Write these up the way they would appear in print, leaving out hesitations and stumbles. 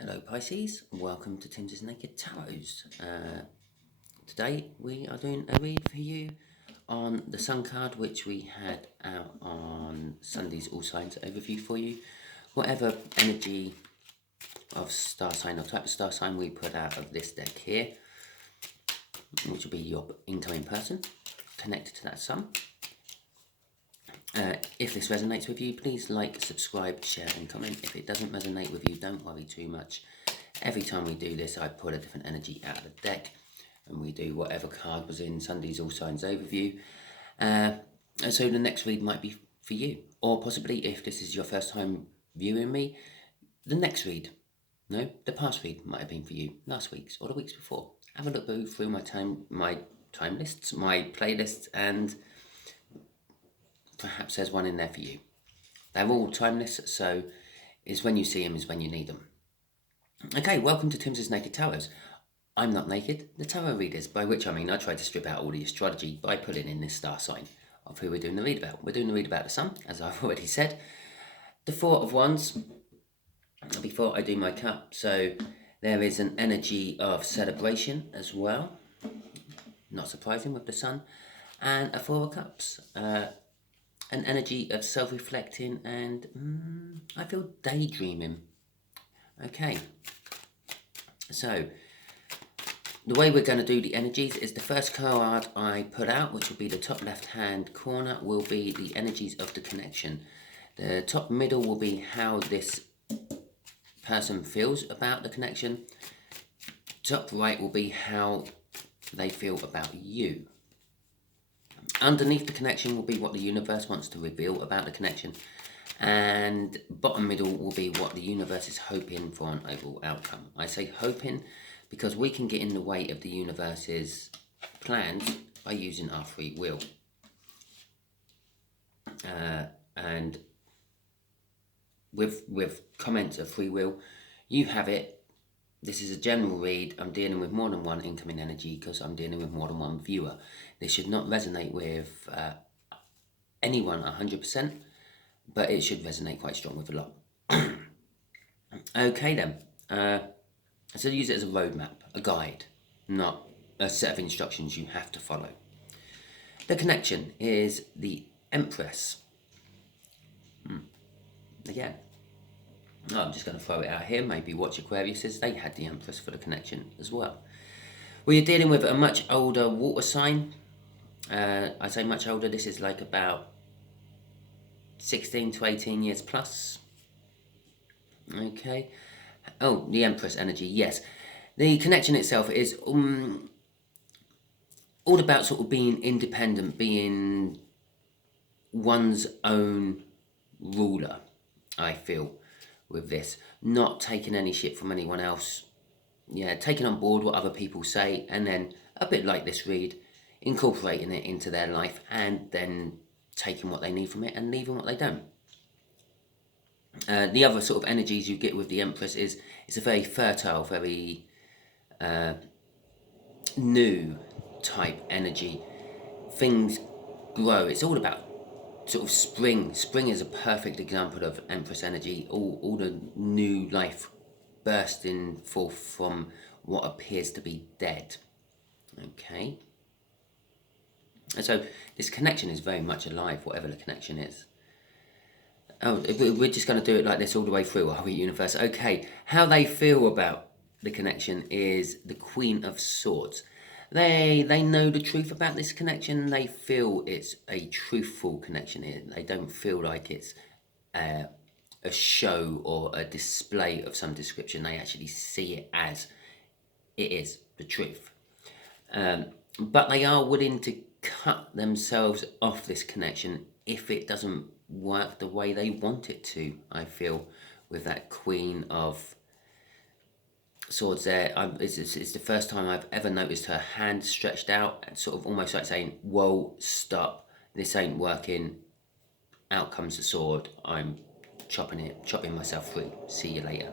Hello Pisces, welcome to Timsy Naked Tarot. Today we are doing a read for you on the Sun card, which we had out on Sunday's All Signs overview for you. Whatever energy of star sign or type of star sign we put out of this deck here, which will be your incoming person connected to that Sun. If this resonates with you, please like, subscribe, share and comment. If it doesn't resonate with you, don't worry too much. Every time we do this, I pull a different energy out of the deck and we do whatever card was in Sunday's All Signs overview. And so the next read might be for you. Or possibly, if this is your first time viewing me, the next read, no, the past read might have been for you, last week's or the weeks before. Have a look through my time lists, my playlists, and perhaps there's one in there for you. They're all timeless, so it's when you see them is when you need them. Okay, welcome to Timsy Naked Tarot. I'm not naked, the tarot readers, by which I mean I try to strip out all the astrology by putting in this star sign of who we're doing the read about. We're doing the read about the Sun, as I've already said. The Four of Wands, before I do my cup, so there is an energy of celebration as well, not surprising with the Sun, and a Four of Cups. An energy of self-reflecting and I feel daydreaming. Okay, so the way we're going to do the energies is the first card I put out, which will be the top left hand corner, will be the energies of the connection. The top middle will be how this person feels about the connection. Top right will be how they feel about you. Underneath the connection will be what the universe wants to reveal about the connection. And bottom middle will be what the universe is hoping for an overall outcome. I say hoping because we can get in the way of the universe's plans by using our free will. And with comments of free will, you have it. This is a general read. I'm dealing with more than one incoming energy because I'm dealing with more than one viewer. This should not resonate with anyone 100%, but it should resonate quite strong with a lot. Okay then, so use it as a roadmap, a guide, not a set of instructions you have to follow. The connection is the Empress. Again. Oh, I'm just going to throw it out here. Maybe watch Aquarius, they had the Empress for the connection as well. Well, you're dealing with a much older water sign. I say much older, this is like about 16 to 18 years plus. Okay. Oh, the Empress energy, yes. The connection itself is all about sort of being independent, being one's own ruler, I feel, with this. Not taking any shit from anyone else. Yeah, taking on board what other people say, and then, a bit like this read, incorporating it into their life, and then taking what they need from it and leaving what they don't. The other sort of energies you get with the Empress is it's a very fertile, very new type energy. Things grow. It's all about sort of spring. Spring is a perfect example of Empress energy. All the new life bursting forth from what appears to be dead. Okay. And so this connection is very much alive, whatever the connection is. Oh, we're just going to do it like this all the way through, are we, universe? Okay, how they feel about the connection is the Queen of Swords. They know the truth about this connection. They feel it's a truthful connection here. They don't feel like it's a show or a display of some description. They actually see it as it is, the truth. But they are willing to cut themselves off this connection if it doesn't work the way they want it to, I feel, with that Queen of Swords there. It's the first time I've ever noticed her hand stretched out, sort of almost like saying, whoa, stop, this ain't working, out comes the sword, I'm chopping myself free, see you later.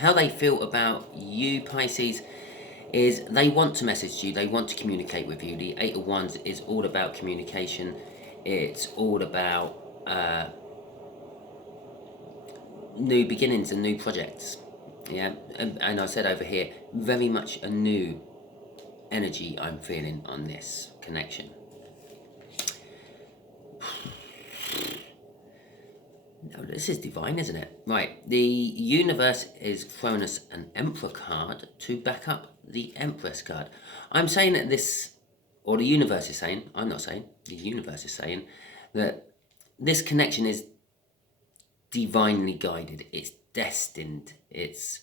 How they feel about you, Pisces, is they want to message you, they want to communicate with you. The Eight of Wands is all about communication. It's all about new beginnings and new projects. Yeah, and I said over here, very much a new energy I'm feeling on this connection. No, this is divine, isn't it? Right, the universe is throwing us an Emperor card to back up the Empress card. I'm saying that this, or the universe is saying, I'm not saying, the universe is saying, that this connection is divinely guided. It's destined. It's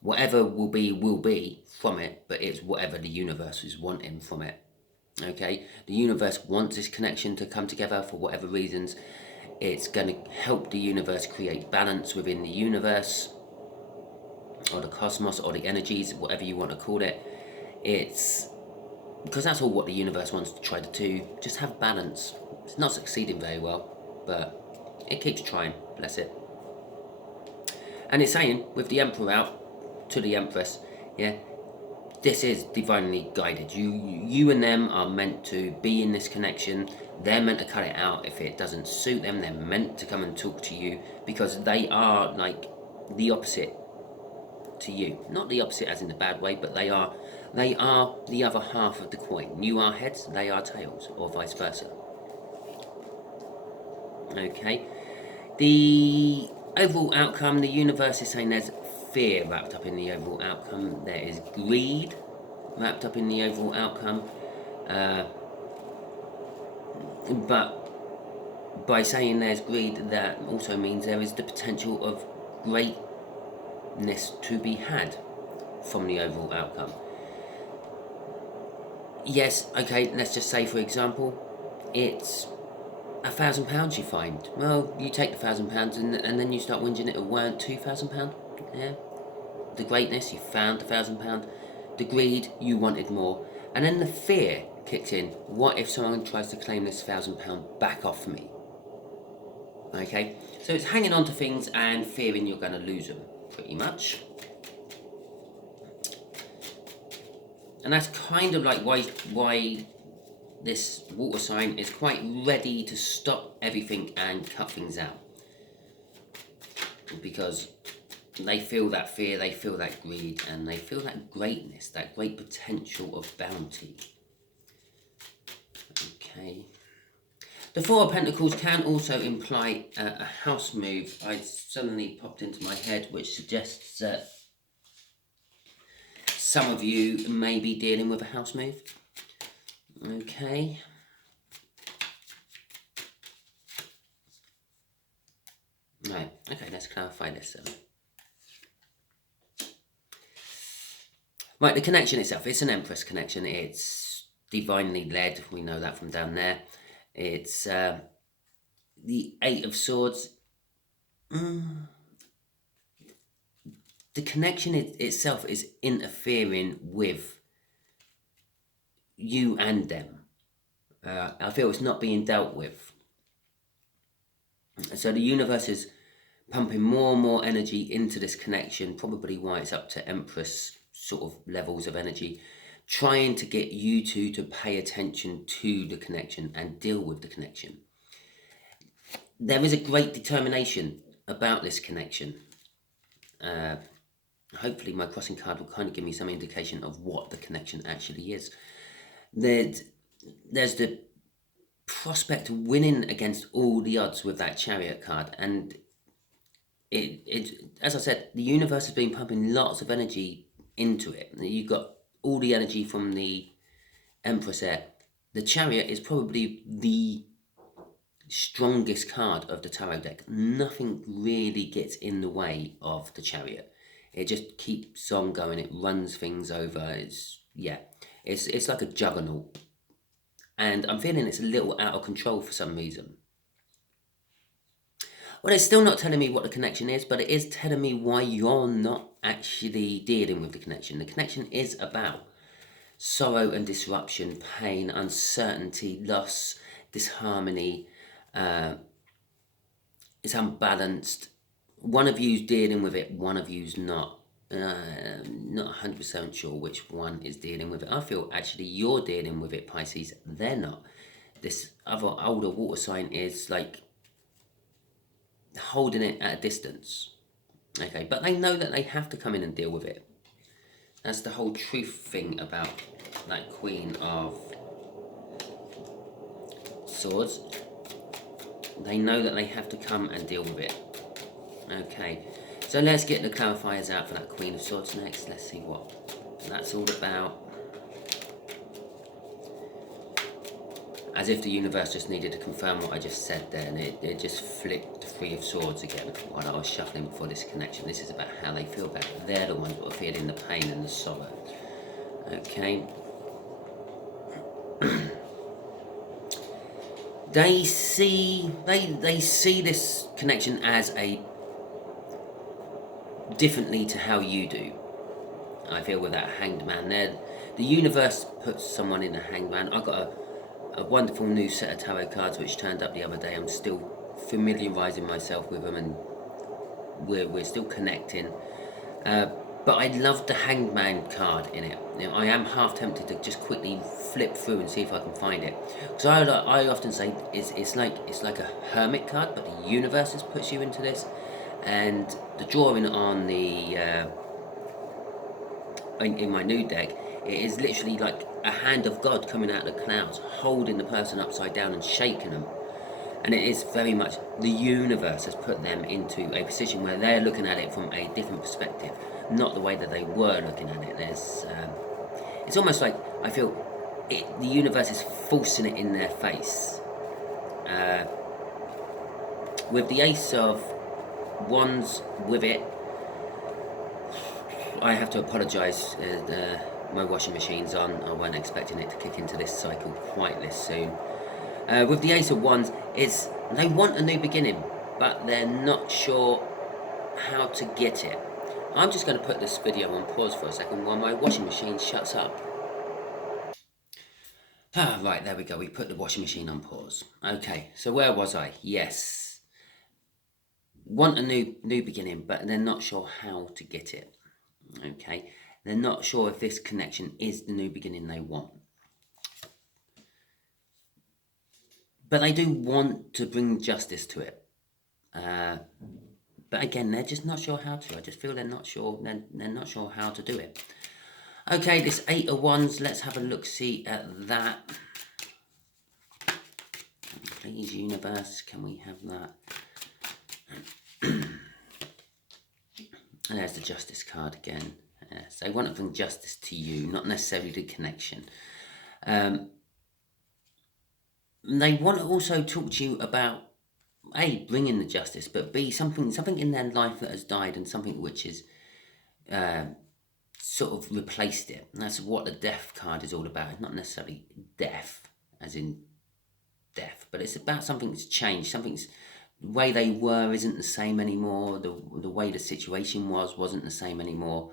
whatever will be from it, but it's whatever the universe is wanting from it. Okay? The universe wants this connection to come together for whatever reasons. It's going to help the universe create balance within the universe, or the cosmos, or the energies, whatever you want to call it. It's because that's all what the universe wants to try to do, just have balance. It's not succeeding very well, but it keeps trying, bless it. And it's saying, with the Emperor out to the Empress, yeah, this is divinely guided. You and them are meant to be in this connection. They're meant to cut it out if it doesn't suit them. They're meant to come and talk to you, because they are like the opposite to you. Not the opposite as in the bad way, but they are the other half of the coin. You are heads, they are tails, or vice versa. Okay. The overall outcome, the universe is saying there's fear wrapped up in the overall outcome. There is greed wrapped up in the overall outcome. But by saying there's greed, that also means there is the potential of greatness to be had from the overall outcome. Yes, okay, let's just say, for example, it's £1,000 you find. Well, you take the £1,000 and then you start whinging it weren't £2,000. Yeah. The greatness, you found the £1,000. The greed, you wanted more. And then the fear kicks in. What if someone tries to claim this £1,000 back off me? Okay, so it's hanging on to things and fearing you're going to lose them, pretty much. And that's kind of like why this water sign is quite ready to stop everything and cut things out. Because they feel that fear, they feel that greed, and they feel that greatness, that great potential of bounty. Okay. The Four of Pentacles can also imply a house move. I suddenly popped into my head, which suggests that some of you may be dealing with a house move. Okay. Right, okay, let's clarify this then. Right, the connection itself, it's an Empress connection. It's divinely led, we know that from down there. It's the Eight of Swords. The connection itself is interfering with you and them. I feel it's not being dealt with. So the universe is pumping more and more energy into this connection, probably why it's up to Empress sort of levels of energy, trying to get you two to pay attention to the connection and deal with the connection. There is a great determination about this connection. Hopefully my crossing card will kind of give me some indication of what the connection actually is. There's the prospect of winning against all the odds with that Chariot card, and it as I said, the universe has been pumping lots of energy into it. You've got all the energy from the Empress there. The Chariot is probably the strongest card of the tarot deck. Nothing really gets in the way of the Chariot. It just keeps on going. It runs things over. It's like a juggernaut. And I'm feeling it's a little out of control for some reason. Well, it's still not telling me what the connection is, but it is telling me why you're not actually dealing with the connection. The connection is about sorrow and disruption, pain, uncertainty, loss, disharmony. It's unbalanced. One of you's dealing with it, one of you's not. Not 100% sure which one is dealing with it. I feel actually you're dealing with it, Pisces. They're not. This other older water sign is like holding it at a distance. Okay, but they know that they have to come in and deal with it. That's the whole truth thing about that Queen of Swords. They know that they have to come and deal with it. Okay, so let's get the clarifiers out for that Queen of Swords next. Let's see what that's all about. As if the universe just needed to confirm what I just said there, and it just flipped the Three of Swords again while I was shuffling before this connection. This is about how they feel about it. They're the ones that are feeling the pain and the sorrow. Okay. They see this connection as a differently to how you do. I feel with that Hanged Man there. The universe puts someone in a Hanged Man. I got a wonderful new set of tarot cards which turned up the other day. I'm still familiarising myself with them, and we're still connecting. But I love the Hanged Man card in it. You know, I am half tempted to just quickly flip through and see if I can find it. So I often say it's like a hermit card, but the universe has puts you into this, and the drawing on the in my new deck, it is literally like a hand of God coming out of the clouds, holding the person upside down and shaking them. And it is very much the universe has put them into a position where they're looking at it from a different perspective, not the way that they were looking at it. It's almost like I feel the universe is forcing it in their face. With the Ace of Wands with it, I have to apologise. My washing machine's on. I wasn't expecting it to kick into this cycle quite this soon. With the Ace of Wands, they want a new beginning, but they're not sure how to get it. I'm just going to put this video on pause for a second while my washing machine shuts up. Right, there we go. We put the washing machine on pause. Okay, so where was I? Yes. Want a new beginning, but they're not sure how to get it. Okay, they're not sure if this connection is the new beginning they want. But they do want to bring justice to it. But again, they're just not sure how to. I just feel they're not sure. They're not sure how to do it. Okay, this Eight of Wands. Let's have a look-see at that. Please, universe, can we have that? And there's the Justice card again. Yes, they want to bring justice to you, not necessarily the connection. They want to also talk to you about A, bringing the justice, but B, something in their life that has died and something which is sort of replaced it. And that's what the Death card is all about. It's not necessarily death, as in death, but it's about something that's changed. Something's the way they were isn't the same anymore. The way the situation wasn't the same anymore,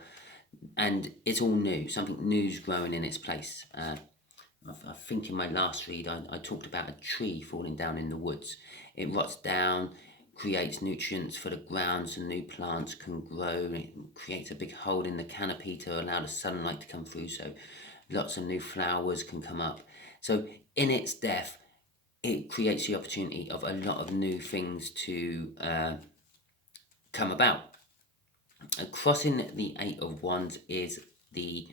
and it's all new. Something new's growing in its place. I think in my last read I talked about a tree falling down in the woods. It rots down, creates nutrients for the ground so new plants can grow. It creates a big hole in the canopy to allow the sunlight to come through so lots of new flowers can come up. So in its death, it creates the opportunity of a lot of new things to come about. Crossing the Eight of Wands is the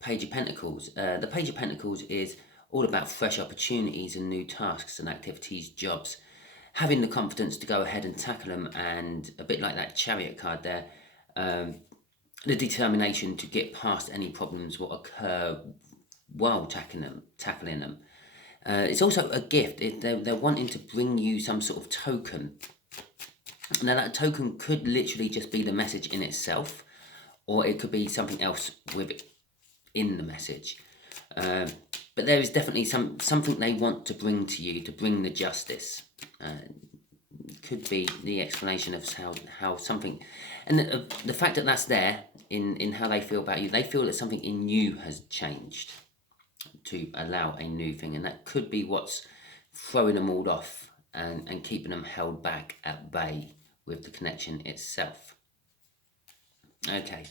Page of Pentacles. The Page of Pentacles is all about fresh opportunities and new tasks and activities, jobs. Having the confidence to go ahead and tackle them, and a bit like that Chariot card there, the determination to get past any problems what occur while tackling them. It's also a gift. They're wanting to bring you some sort of token. Now that token could literally just be the message in itself, or it could be something else with it in the message. But there is definitely something they want to bring to you, to bring the justice. Could be the explanation of how something, and the fact that that's there in how they feel about you. They feel that something in you has changed to allow a new thing, and that could be what's throwing them all off and keeping them held back at bay with the connection itself. Okay,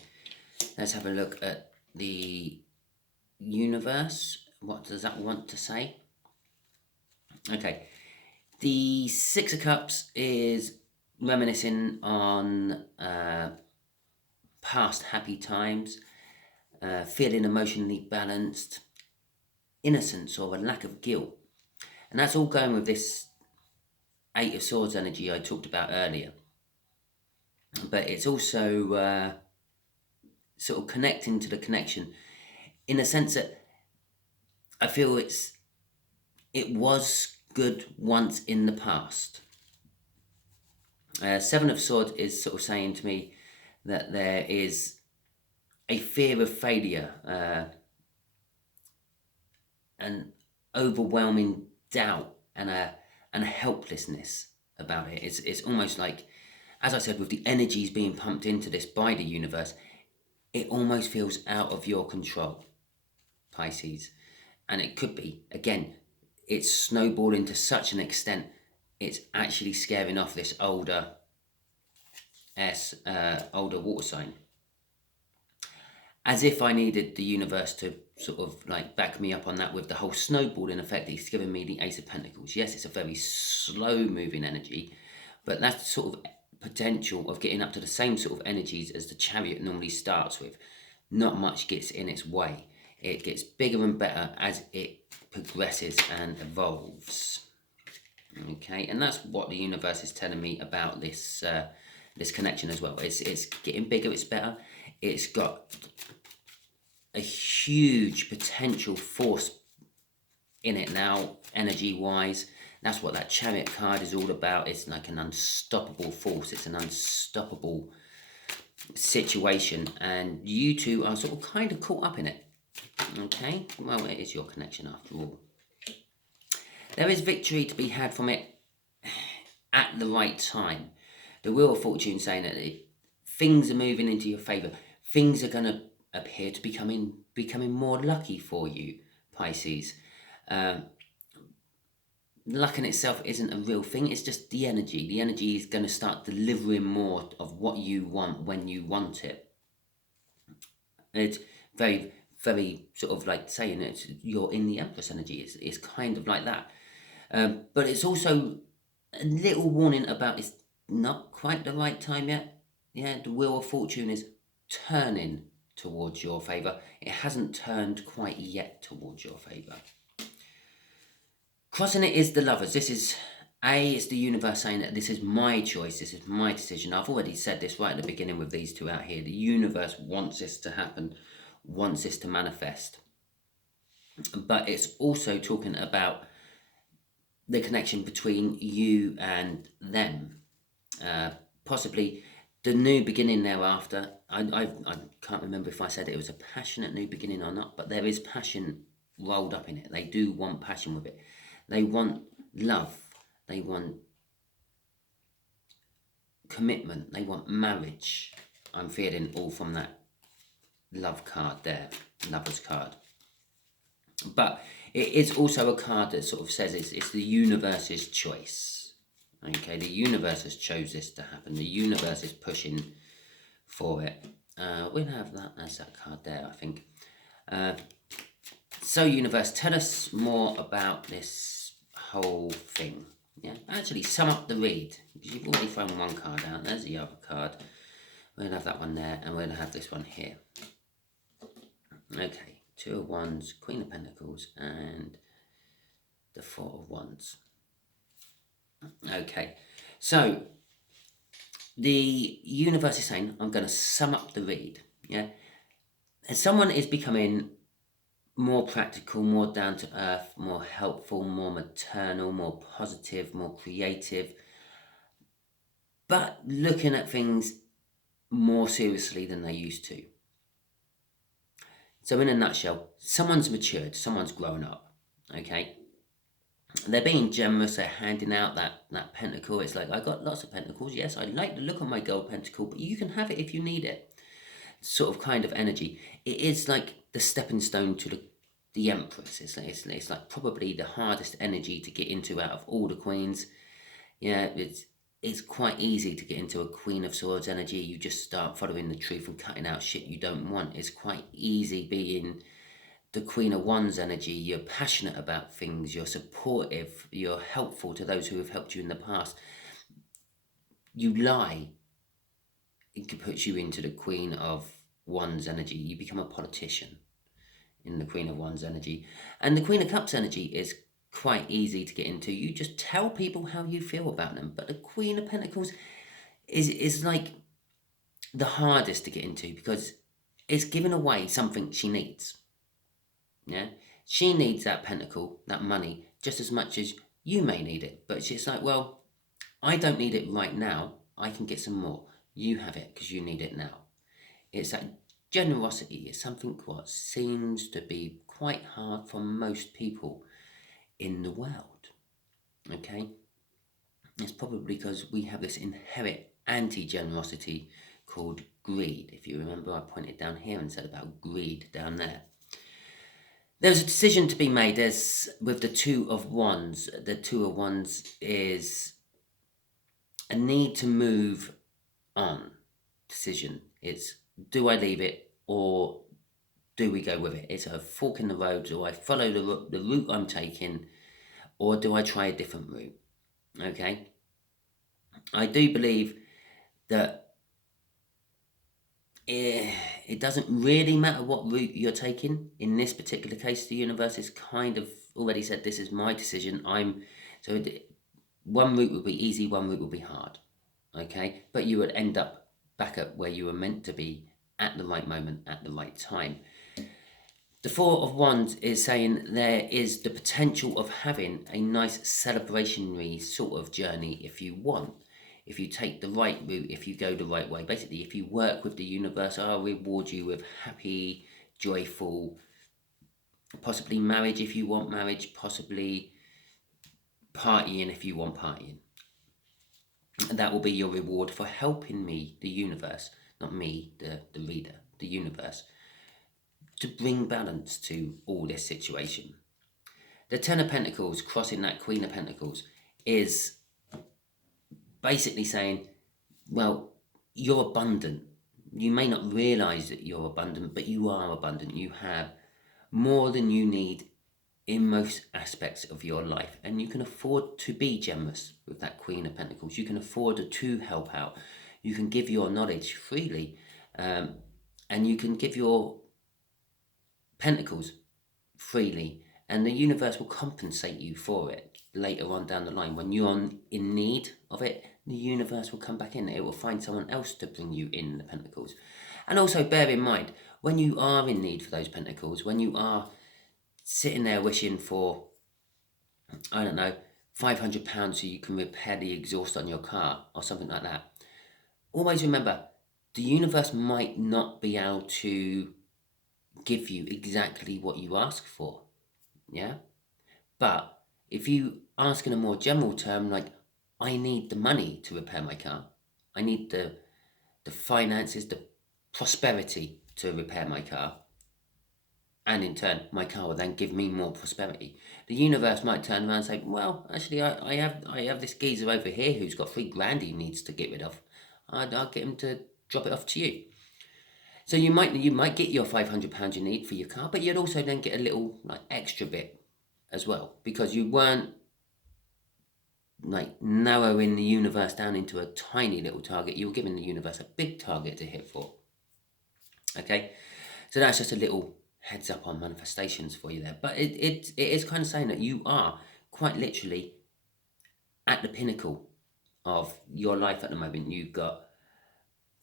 let's have a look at the universe. What does that want to say? Okay, the Six of Cups is reminiscing on past happy times, feeling emotionally balanced, innocence or a lack of guilt. And that's all going with this Eight of Swords energy I talked about earlier. But it's also sort of connecting to the connection in a sense that I feel it was good once in the past. Seven of Swords is sort of saying to me that there is a fear of failure, an overwhelming doubt, and a helplessness about it. It's almost like, as I said, with the energies being pumped into this by the universe, it almost feels out of your control, Pisces. And it could be, again, it's snowballing to such an extent, it's actually scaring off this older water sign. As if I needed the universe to sort of like back me up on that with the whole snowballing effect. He's given me the Ace of Pentacles. Yes, it's a very slow moving energy, but that's sort of potential of getting up to the same sort of energies as the Chariot normally starts with. Not much gets in its way. It gets bigger and better as it progresses and evolves. Okay, and that's what the universe is telling me about this this connection as well. It's getting bigger, it's better. It's got a huge potential force in it now, energy-wise. That's what that Chariot card is all about. It's like an unstoppable force. It's an unstoppable situation, and you two are sort of kind of caught up in it. Okay, well, it is your connection after all. There is victory to be had from it at the right time. The Wheel of Fortune saying that things are moving into your favour. Things are going to appear to becoming more lucky for you, Pisces. Luck in itself isn't a real thing. It's just the energy. The energy is going to start delivering more of what you want when you want it. It's very, very sort of like saying it. You're in the Empress energy. It's kind of like that. But it's also a little warning about it's not quite the right time yet. Yeah, the Wheel of Fortune is turning towards your favour. It hasn't turned quite yet towards your favour. Crossing it is the Lovers. This is, it's the universe saying that this is my choice, this is my decision. I've already said this right at the beginning with these two out here. The universe wants this to happen, wants this to manifest. But it's also talking about the connection between you and them. Possibly the new beginning thereafter. I can't remember if I said it was a passionate new beginning or not, but there is passion rolled up in it. They do want passion with it. They want love. They want commitment. They want marriage. I'm feeling all from that love card there, Lover's card. But it is also a card that sort of says it's the universe's choice. Okay, the universe has chose this to happen. The universe is pushing for it. We'll have that as that card there, I think. So, universe, tell us more about this whole thing. Yeah, actually, sum up the read, because you've already thrown one card out. There's the other card. We'll have that one there, and we'll have this one here. Okay, Two of Wands, Queen of Pentacles, and the Four of Wands. Okay, so the universe is saying, I'm going to sum up the read. Yeah, and someone is becoming more practical, more down to earth, more helpful, more maternal, more positive, more creative, but looking at things more seriously than they used to. So in a nutshell, someone's matured, someone's grown up, okay? They're being generous, they're handing out that pentacle. It's like, I got lots of pentacles, yes, I like the look of my gold pentacle, but you can have it if you need it. Sort of kind of energy. It is like the stepping stone to the Empress. It's like probably the hardest energy to get into out of all the queens. Yeah, it's quite easy to get into a Queen of Swords energy. You just start following the truth and cutting out shit you don't want. It's quite easy being the Queen of Wands energy. You're passionate about things, you're supportive, you're helpful to those who have helped you in the past. you lie, it puts you into the Queen of Wands energy. You become a politician in the Queen of Wands energy. And the Queen of Cups energy is quite easy to get into. You just tell people how you feel about them. But the Queen of Pentacles is like the hardest to get into, because it's giving away something she needs. Yeah? She needs that pentacle, that money, just as much as you may need it. But she's like, well, I don't need it right now. I can get some more. You have it because you need it now. It's that generosity. It's something what seems to be quite hard for most people in the world. Okay? It's probably because we have this inherent anti-generosity called greed. If you remember, I pointed down here and said about greed down there. There's a decision to be made. There's with the Two of Wands. The Two of Wands is a need to move on decision. It's, do I leave it or do we go with it? It's a fork in the road. Do I follow the route I'm taking, or do I try a different route? Okay. I do believe that it doesn't really matter what route you're taking. In this particular case, the universe has kind of already said, this is my decision. One route would be easy, one route would be hard. Okay, but you would end up back at where you were meant to be at the right moment, at the right time. The Four of Wands is saying there is the potential of having a nice celebrationary sort of journey if you want. If you take the right route, if you go the right way. Basically, if you work with the universe, I'll reward you with happy, joyful, possibly marriage if you want marriage, possibly partying if you want partying. And that will be your reward for helping me, the universe, not me, the reader, the universe, to bring balance to all this situation. The Ten of Pentacles crossing that Queen of Pentacles is basically saying, well, you're abundant. You may not realize that you're abundant, but you are abundant. You have more than you need in most aspects of your life, and you can afford to be generous with that Queen of Pentacles. You can afford to help out. You can give your knowledge freely, and you can give your pentacles freely, and the universe will compensate you for it later on down the line. When you're in need of it, the universe will come back in. It will find someone else to bring you in the pentacles. And also bear in mind, when you are in need for those pentacles, when you are sitting there wishing for, I don't know, £500 so you can repair the exhaust on your car or something like that, always remember, the universe might not be able to give you exactly what you ask for. Yeah? But if you ask in a more general term, like, I need the money to repair my car, I need the finances, the prosperity to repair my car, and in turn, my car will then give me more prosperity. The universe might turn around and say, well, actually, I have this geezer over here who's got £3,000 he needs to get rid of. I'll get him to drop it off to you. So you might get your £500 you need for your car, but you'd also then get a little extra bit as well, because you weren't narrowing the universe down into a tiny little target. You were giving the universe a big target to hit for. Okay, so that's just a little heads up on manifestations for you there. But it is kind of saying that you are quite literally at the pinnacle of your life at the moment. You've got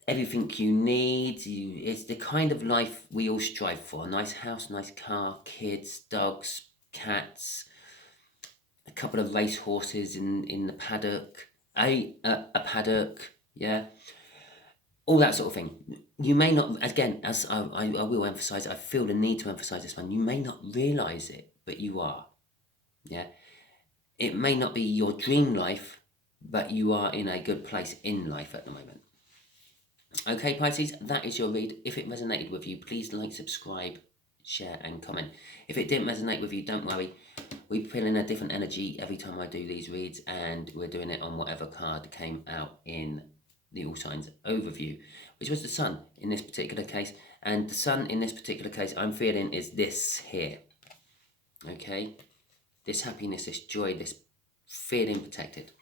everything you need. It's the kind of life we all strive for. A nice house, nice car, kids, dogs, cats, a couple of race horses in the paddock, a paddock, yeah, all that sort of thing. You may not, again, as I will emphasize, I feel the need to emphasize this one, you may not realize it, but you are, yeah. It may not be your dream life, but you are in a good place in life at the moment. Okay, Pisces, that is your read. If it resonated with you, please like, subscribe, share, and comment. If it didn't resonate with you, don't worry. We put in a different energy every time I do these reads, and we're doing it on whatever card came out in the All Signs overview, which was the Sun in this particular case. And the Sun in this particular case, I'm feeling is this here. Okay? This happiness, this joy, this feeling protected.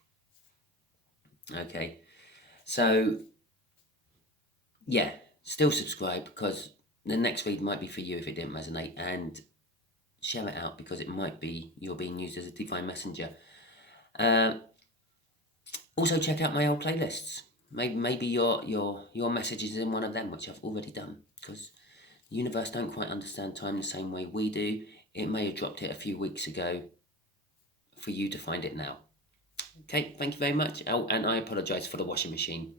Okay? So yeah, still subscribe, because the next read might be for you if it didn't resonate, and share it out because it might be you're being used as a divine messenger. Also, check out my old playlists. Maybe your message is in one of them, which I've already done, because the universe don't quite understand time the same way we do. It may have dropped it a few weeks ago for you to find it now. Okay, thank you very much. Oh, and I apologise for the washing machine.